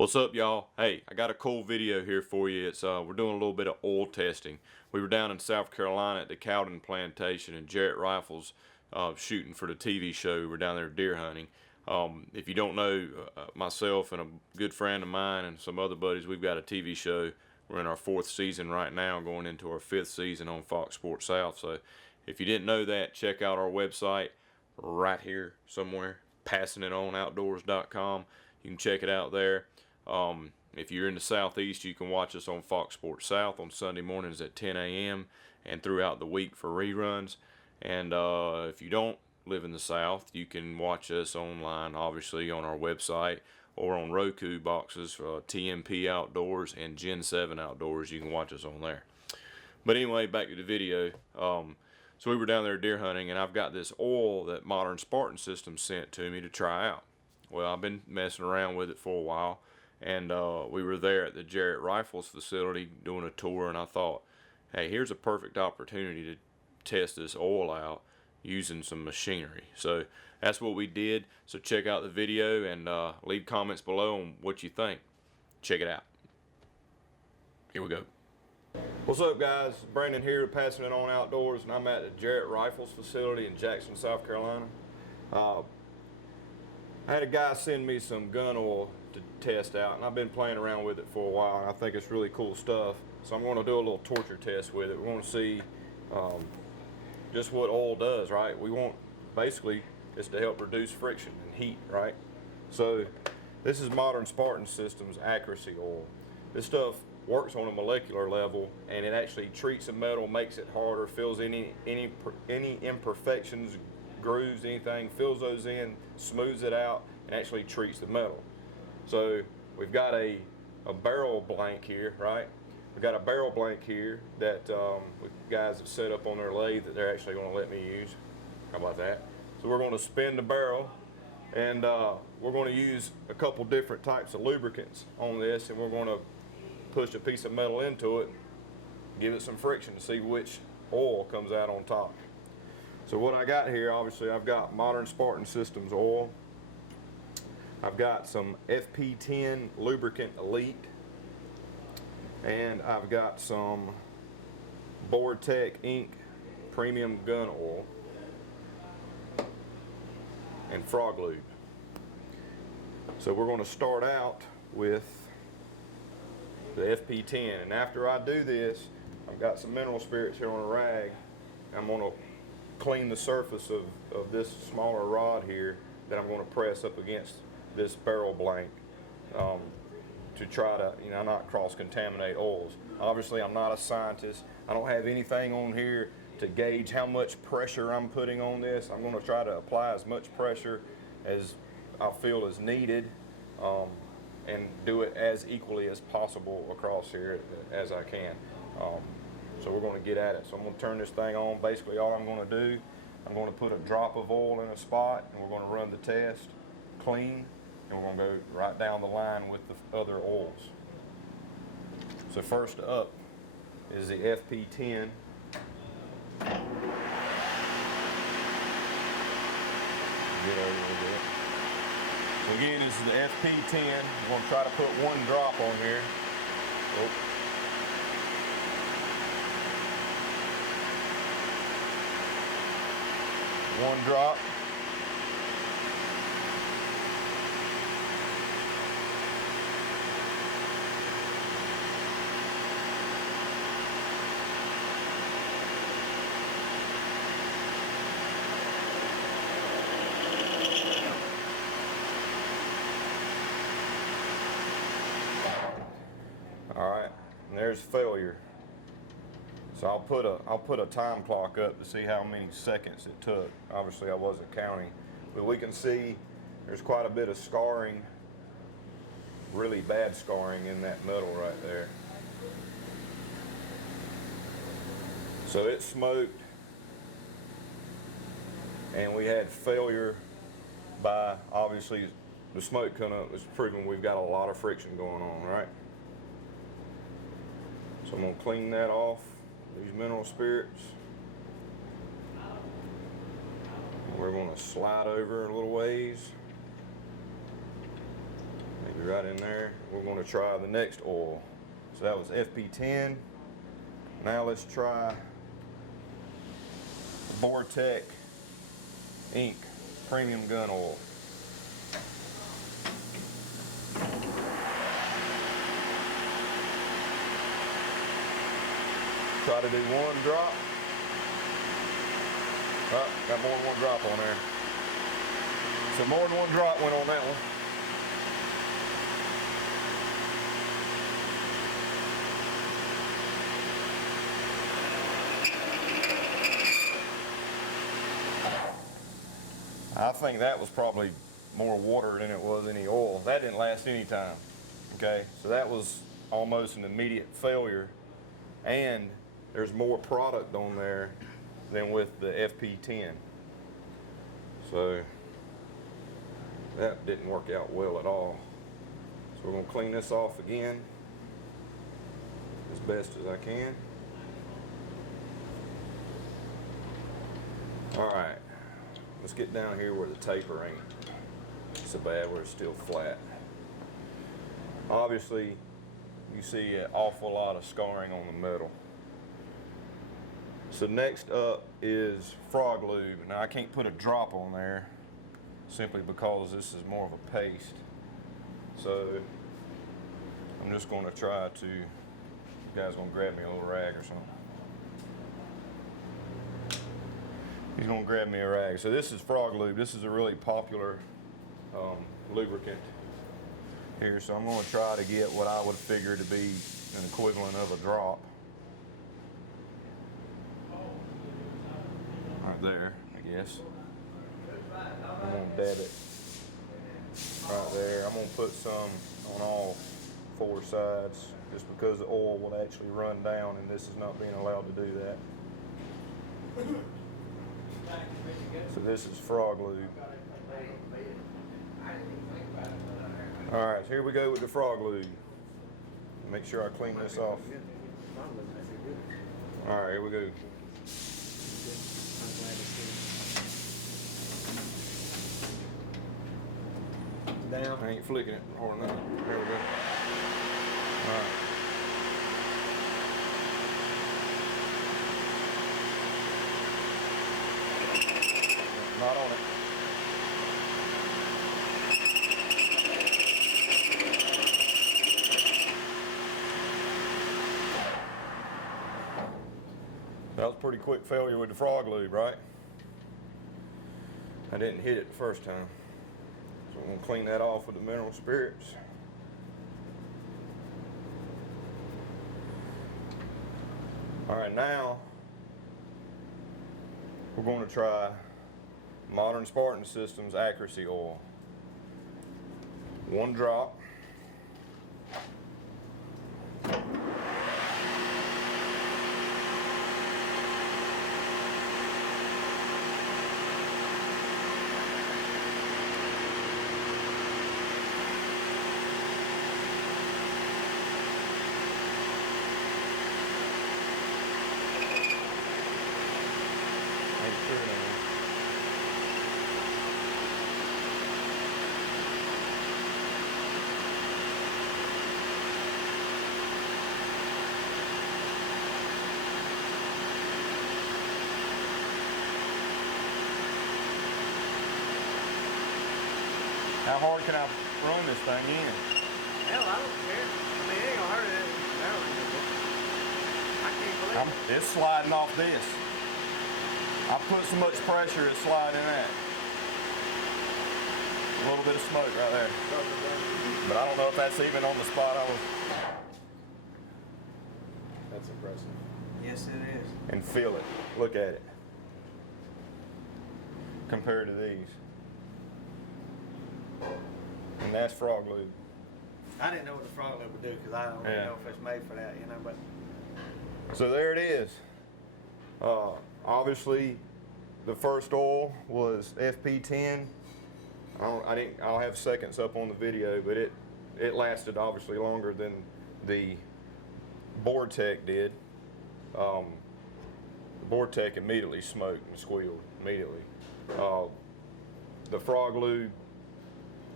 What's up, y'all? Hey, I got a cool video here for you. It's we're doing a little bit of oil testing. We were down in South Carolina at the Cowden Plantation, and Jarrett Rifle's shooting for the TV show. We're down there deer hunting. If you don't know, myself and a good friend of mine and some other buddies, we've got a TV show. We're in our 4th season right now, going into our 5th season on Fox Sports South. So if you didn't know that, check out our website right here somewhere, passinghitonoutdoors.com. You can check it out there. If you're in the Southeast, you can watch us on Fox Sports South on Sunday mornings at 10 a.m. and throughout the week for reruns. And if you don't live in the South, you can watch us online, obviously, on our website or on Roku boxes for TMP Outdoors and Gen 7 Outdoors. You can watch us on there. But anyway, back to the video. So we were down there deer hunting, and I've got this oil that Modern Spartan Systems sent to me to try out. Well, I've been messing around with it for a while, and we were there at the Jarrett Rifle's facility doing a tour, and I thought, hey, here's a perfect opportunity to test this oil out using some machinery. So that's what we did. So check out the video and leave comments below on what you think. Check it out. Here we go. What's up, guys? Brandon here, Passing It On Outdoors, and I'm at the Jarrett Rifle's facility in Jackson, South Carolina. I had a guy send me some gun oil to test out, and I've been playing around with it for a while, and I think it's really cool stuff. So I'm going to do a little torture test with it. We're going to see just what oil does, right? We want basically just to help reduce friction and heat, right? So this is Modern Spartan Systems Accuracy Oil. This stuff works on a molecular level, and it actually treats the metal, makes it harder, fills any imperfections, grooves, anything, fills those in, smooths it out, and actually treats the metal. So we've got a barrel blank here, right? We've got a barrel blank here that guys have set up on their lathe that they're actually going to let me use. How about that? So we're going to spin the barrel, and we're going to use a couple different types of lubricants on this, and we're going to push a piece of metal into it, give it some friction to see which oil comes out on top. So what I got here, obviously, I've got Modern Spartan Systems oil. I've got some FP10 Lubricant Elite. And I've got some Vortec Inc. Premium Gun Oil. And Frog Lube. So we're going to start out with the FP10. And after I do this, I've got some mineral spirits here on a rag. I'm going to clean the surface of this smaller rod here that I'm going to press up against this barrel blank to try to, not cross-contaminate oils. Obviously, I'm not a scientist. I don't have anything on here to gauge how much pressure I'm putting on this. I'm going to try to apply as much pressure as I feel is needed and do it as equally as possible across here as I can. So we're going to get at it. So I'm going to turn this thing on. Basically all I'm going to do, I'm going to put a drop of oil in a spot, and we're going to run the test clean, and we're going to go right down the line with the other oils. So first up is the FP10. Get over a little bit. So again, this is the FP10. I'm going to try to put one drop on here. Oh. One drop. All right, and there's failure. So I'll put a time clock up to see how many seconds it took. Obviously I wasn't counting, but we can see there's quite a bit of scarring, really bad scarring in that metal right there. So it smoked, and we had failure by, obviously the smoke coming up was proving we've got a lot of friction going on, right? So I'm going to clean that off. These mineral spirits. We're going to slide over a little ways Maybe right in there. We're going to try the next oil. So that was FP10. Now let's try Vortec Inc. Premium Gun Oil. Try to do one drop. Oh, got more than one drop on there. So more than one drop went on that one. I think that was probably more water than it was any oil. That didn't last any time. Okay, so that was almost an immediate failure, and there's more product on there than with the FP10. So that didn't work out well at all. So we're going to clean this off again as best as I can. All right, let's get down here where the taper ain't so bad, where it's still flat. Obviously, you see an awful lot of scarring on the metal. So next up is frog lube. Now I can't put a drop on there simply because this is more of a paste. So I'm just going to try to, you guys gonna grab me a little rag or something. He's gonna grab me a rag. So this is frog lube. This is a really popular lubricant here. So I'm gonna try to get what I would figure to be an equivalent of a drop. Right there, I guess. I'm gonna dab it right there. I'm gonna put some on all four sides just because the oil will actually run down, and this is not being allowed to do that. So this is frog lube. All right, so here we go with the frog lube. Make sure I clean this off. All right, here we go. Down. I ain't flicking it hard enough. There we go. All right. Not on it. That was a pretty quick failure with the frog lube, right? I didn't hit it the first time. So I'm going to clean that off with the mineral spirits. All right, now we're going to try Modern Spartan Systems Accuracy Oil. One drop. How hard can I run this thing in? Hell, I don't care. I mean, it ain't gonna hurt it. I can't believe it. It's sliding off this. I put so much pressure, it's sliding that. A little bit of smoke right there. But I don't know if that's even on the spot I was. That's impressive. Yes, it is. And feel it. Look at it. Compared to these. And that's frog lube. I didn't know what the frog lube would do because I don't even know if it's made for that, you know. But so there it is. Obviously, the first oil was FP10. I'll have seconds up on the video, but it lasted obviously longer than the Vortec did. The Vortec immediately smoked and squealed immediately. The frog lube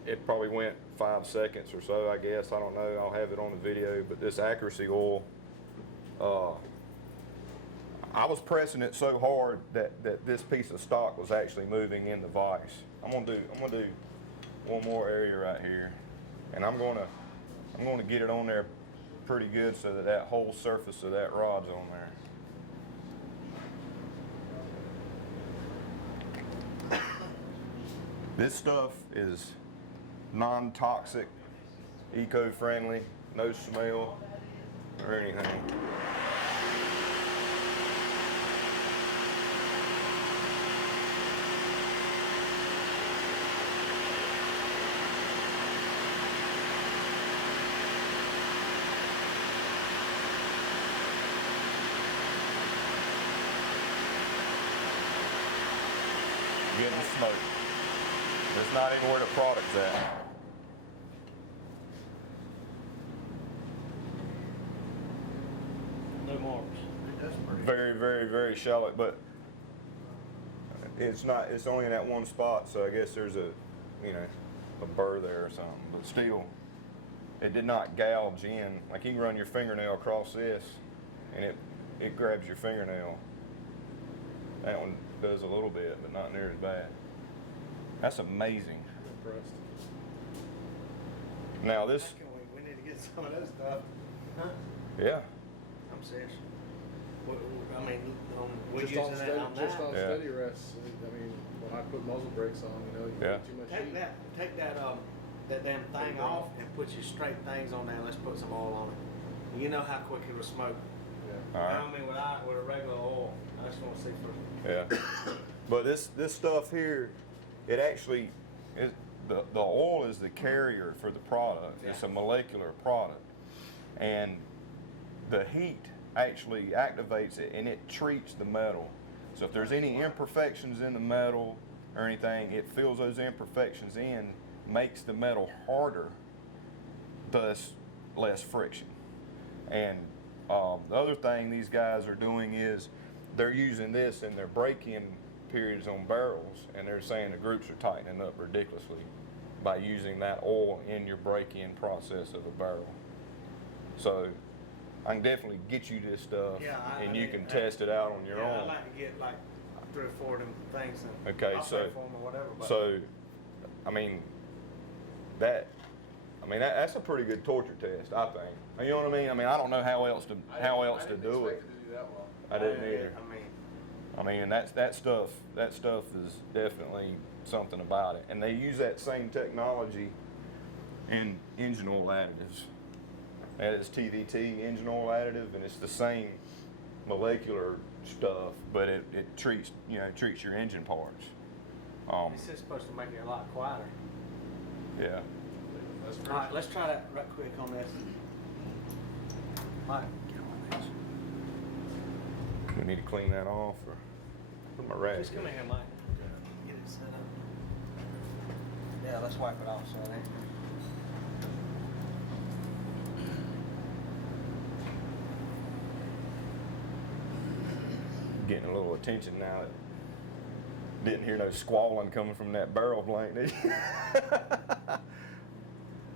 it probably went 5 seconds or so, I guess. I don't know. I'll have it on the video. But this Accuracy Oil, I was pressing it so hard that this piece of stock was actually moving in the vise. I'm gonna do one more area right here, and I'm gonna get it on there pretty good so that whole surface of that rod's on there. This stuff is non-toxic, eco-friendly, no smell or anything. Getting the smoke. That's not even where the product's at. No marks. That's pretty. Very, very, very shallow, but it's not. It's only in that one spot, so I guess there's a burr there or something. But still, it did not gouge in. Like you can run your fingernail across this, and it grabs your fingernail. That one does a little bit, but not near as bad. That's amazing. I'm impressed. Now this, We need to get some of that stuff. Huh? yeah, I'm serious. I mean, we're Just using on that steady, on just that. on Yeah. steady rests. I mean, when I put muzzle brakes on, you Yeah. get too much Take heat. that that damn thing off and put your straight things on there. Let's put some oil on it. You know how quick it will smoke. Yeah. all right. I mean, with a regular oil. I just want to see first. Yeah, but this stuff here, it actually is the oil is the carrier for the product. It's a molecular product, and the heat actually activates it and it treats the metal. So if there's any imperfections in the metal or anything, it fills those imperfections in, makes the metal harder, thus less friction. And the other thing these guys are doing is they're using this in their break-in periods on barrels, and they're saying the groups are tightening up ridiculously by using that oil in your break-in process of a barrel. So I can definitely get you this stuff, and you can test it out on your own. I'd like to get like 3 or 4 of them things. And Okay, I'll so pay for them or whatever. But so I mean that's a pretty good torture test, I think. You know what I mean? I mean, I don't know how else to do it. I didn't expect it to do that well. I didn't either. I mean, And that stuff is definitely something about it. And they use that same technology in engine oil additives. And it's TVT engine oil additive, and it's the same molecular stuff, but it treats your engine parts. this is supposed to make it a lot quieter. Yeah. That's All right, let's try that right quick on this. All right, get on this. We need to clean that off, or put my rag. Just come here, Mike. Get it set up. Yeah, let's wipe it off so it ain't. Getting a little attention now. Didn't hear no squalling coming from that barrel blank, did you?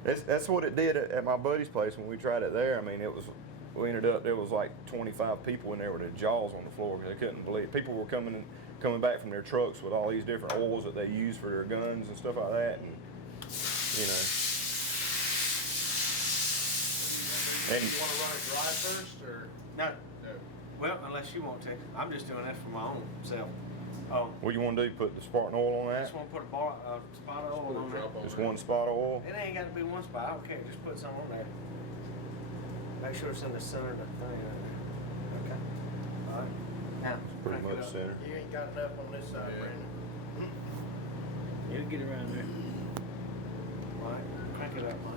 That's what it did at my buddy's place when we tried it there. I mean, we ended up, there was like 25 people in there with their jaws on the floor because they couldn't believe it. People were coming back from their trucks with all these different oils that they use for their guns and stuff like that. And, Do you want to run it dry first, or No, no? well, unless you want to. I'm just doing that for my own self. What you want to do, put the Spartan oil on I that? just want to put a spot of oil on there. Drop on Just there. one spot of oil? It ain't got to be one spot. I don't care. Just put some on there. Make sure it's in the center of the thing. Okay. All right. Now, Pretty crank it much up. center. You ain't got enough on this side, Yeah. Brandon. You get around there. All right. Crank it up, Mike.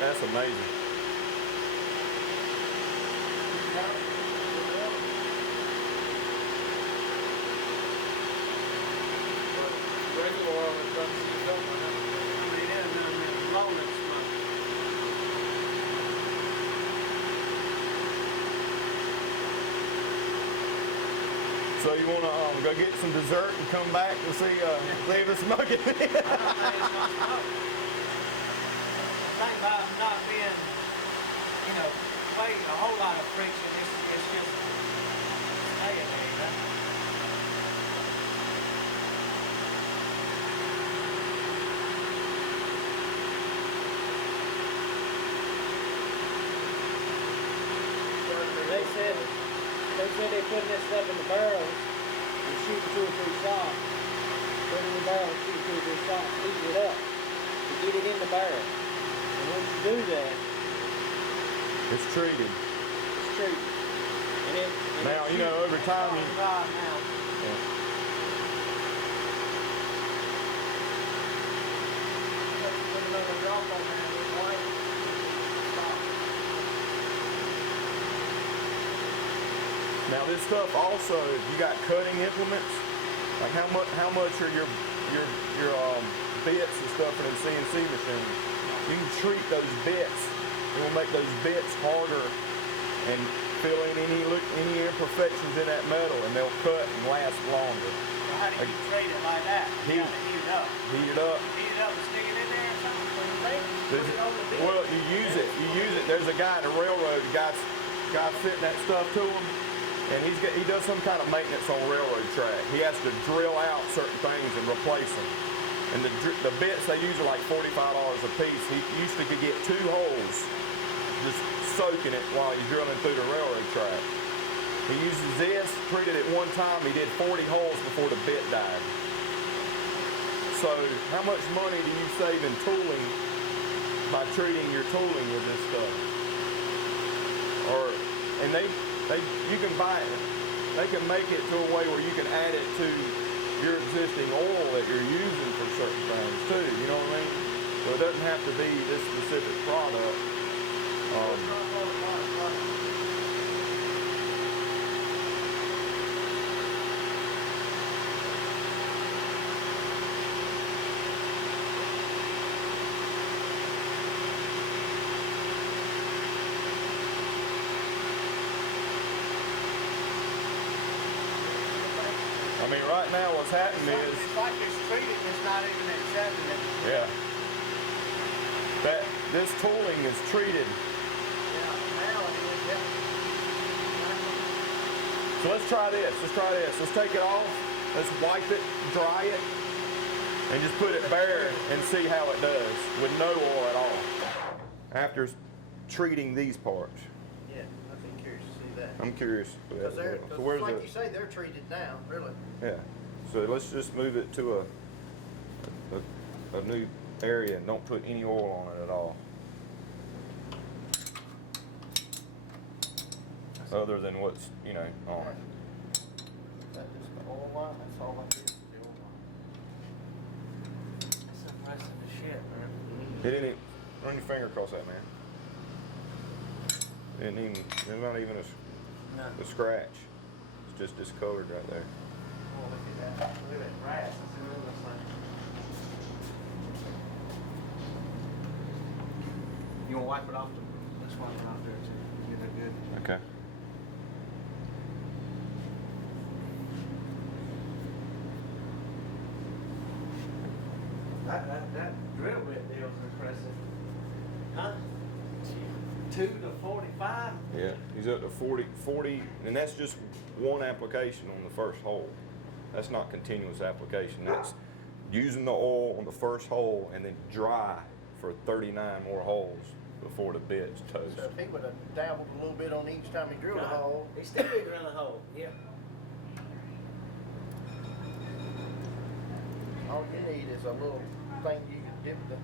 That's amazing. Regular oil that doesn't seem to So you want to go get some dessert and come back and see if it's smoking? I don't think it's gonna smoke. The thing about not being, a whole lot of friction, it's just staying there, They said they putting this stuff in the barrels and shooting 2 or 3 shots. Put it in the barrel and shoot 2 or 3 shots, heat it up to get it in the barrel. And once you do that, It's treated. it's treated. And Now, over time you... Right now. Yeah. Put another drop on there, it's white. Stop. Now this stuff also, if you got cutting implements, like how much are your bits and stuff in a CNC machine? You can treat those bits. It will make those bits harder and fill in any imperfections in that metal, and they'll cut and last longer. Well, how do you treat it like that? You gotta heat it up. Heat it up. Heat it up and stick it in there or something? Put it on the bit. Well, you use it. There's a guy at the railroad, guy fitting that stuff to him, and he does some kind of maintenance on railroad track. He has to drill out certain things and replace them. And the bits they use are like $45 a piece. He used to get 2 holes, just soaking it while he's drilling through the railroad track. He uses this, treated it one time, he did 40 holes before the bit died. So how much money do you save in tooling by treating your tooling with this stuff? And you can buy it. They can make it to a way where you can add it to your existing oil that you're using for certain things too. You know what I mean? So it doesn't have to be this specific product. I mean, right now what's happening is... It's like it's treated and it's not even accepting it. Yeah. This tooling is treated. Yeah, now it is, yeah. So let's try this. Let's take it off. Let's wipe it, dry it, and just put it bare and see how it does with no oil at all. After treating these parts. Yeah, I'd be curious to see that. I'm curious. Because So where's like the... you say, they're treated now, really. Yeah. So let's just move it to a new area and don't put any oil on it at all. Other than what's, on it. That just the oil line, that's all I did, the oil line. That's the rest of the shit, man. It didn't even, run your finger across that, man. It didn't even, there's not even a scratch. It's just discolored right there. Oh, look at that. Look at that grass. That's in the middle of the thing. You want to wipe it off? Let's wipe it off there too. Get it good. Okay. That drill bit deal is impressive. Huh? 2 to 45? Yeah, he's up to 40, and that's just one application on the first hole. That's not continuous application. That's using the oil on the first hole and then dry for 39 more holes before the bit's toast. So if he would have dabbled a little bit on each time he drilled a hole. He still be drilling a hole, yeah. all you need is a little thing you can dip the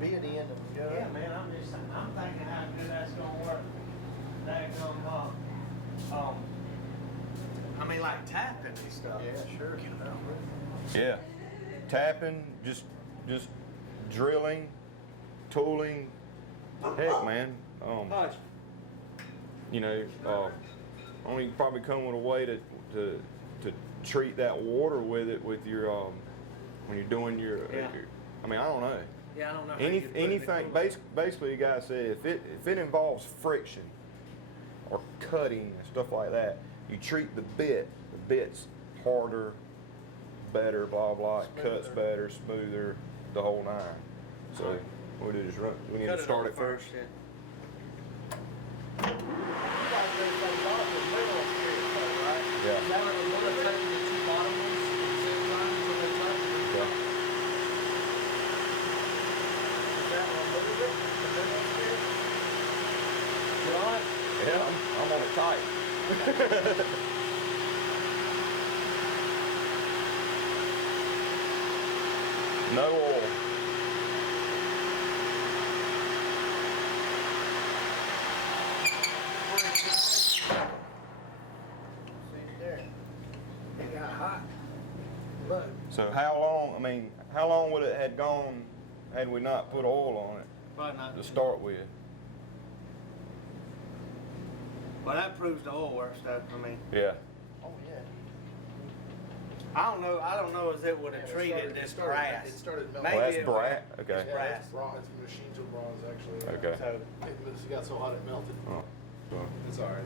bit in and go. Yeah, man, I'm thinking how good that's gonna work. I mean, like tapping and stuff. Yeah, sure. Yeah, tapping, just drilling, tooling. Heck, man. Hodge. You know, only probably come with a way to treat that water with it with your when you're doing your. Yeah. I mean, I don't know. Yeah, I don't know. How you put it in the Anything. cooler. Basically, the guy said if it involves friction or cutting and stuff like that, you treat the bit. The bit's harder, better, blah blah. It cuts Smoother. better, smoother, the whole nine. So we do just run. We need Cut to start on it first. Yeah. You guys do things off with middle of here, right? Yeah. You wanna take the two bottom ones at the same time until they touch? Yeah. Is that one move it? The middle of here? You all right? Yeah, I'm on it tight. No oil. See there. It got hot. Look. So how long would it had gone had we not put oil on it Probably not. to start with? Well, that proves the oil works, though. I mean, Yeah. Oh, yeah. I don't know if it would have treated this brass. It started melting. Maybe Well, that's it- brass. Okay. Yeah, brass. it's bronze. The machine took bronze actually. Okay. So, It got so hot it melted. Oh. So It's alright.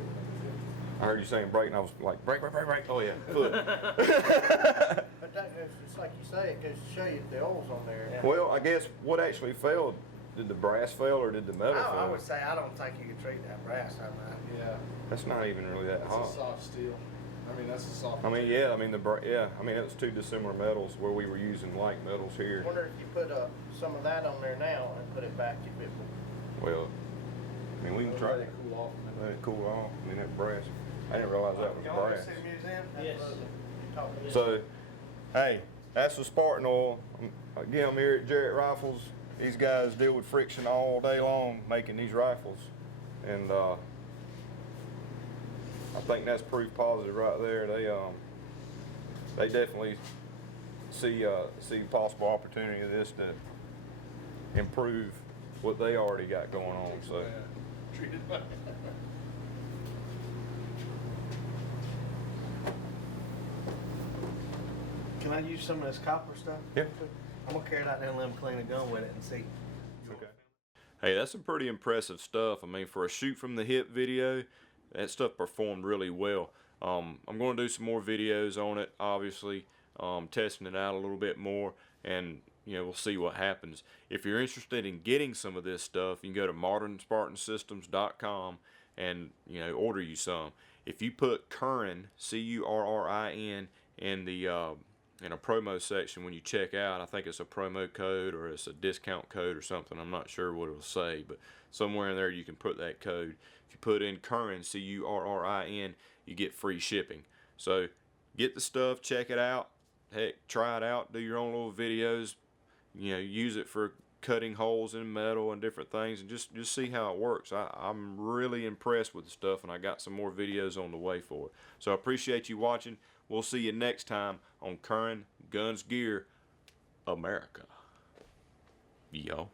I heard you saying brake, and I was like, brake. Oh yeah. Foot. But that, it's like you say, it goes to show you if the oil's on there. Yeah. Well, I guess what actually failed? Did the brass fail or did the metal I fail? would say I don't think you can treat that brass that much. Yeah, That's not even really that it's a hot. soft steel. I mean, that's a soft. I mean, yeah. I mean I mean, it was two dissimilar metals where we were using like metals I here. wonder if you put some of that on there now and put it back, if it will. Well, I mean, we can try Let it. it cool off. Let it cool off. I mean, that brass. I didn't realize that was You want to brass. see the museum? Yes. So, hey, that's the Spartan oil. Again, I'm here at Jarrett Rifles. These guys deal with friction all day long making these rifles, and I think that's proof positive right there. They definitely see possible opportunity of this to improve what they already got going on. So. Yeah, treated like. Can I use some of this copper stuff? Yeah. I'm gonna carry it out there and let them clean a gun with it and see. Okay. Hey, that's some pretty impressive stuff. I mean, for a shoot from the hip video, that stuff performed really well. I'm going to do some more videos on it, obviously, testing it out a little bit more, and we'll see what happens. If you're interested in getting some of this stuff, you can go to modernspartansystems.com and order you some. If you put Currin, C-U-R-R-I-N, in a promo section when you check out, I think it's a promo code or it's a discount code or something. I'm not sure what it'll say, but somewhere in there you can put that code. If you put in Currin, C-U-R-R-I-N, you get free shipping. So get the stuff, check it out. Heck, try it out, do your own little videos. Use it for cutting holes in metal and different things, and just see how it works. I'm really impressed with the stuff, and I got some more videos on the way for it. So I appreciate you watching. We'll see you next time on Currin Guns Gear America. Y'all.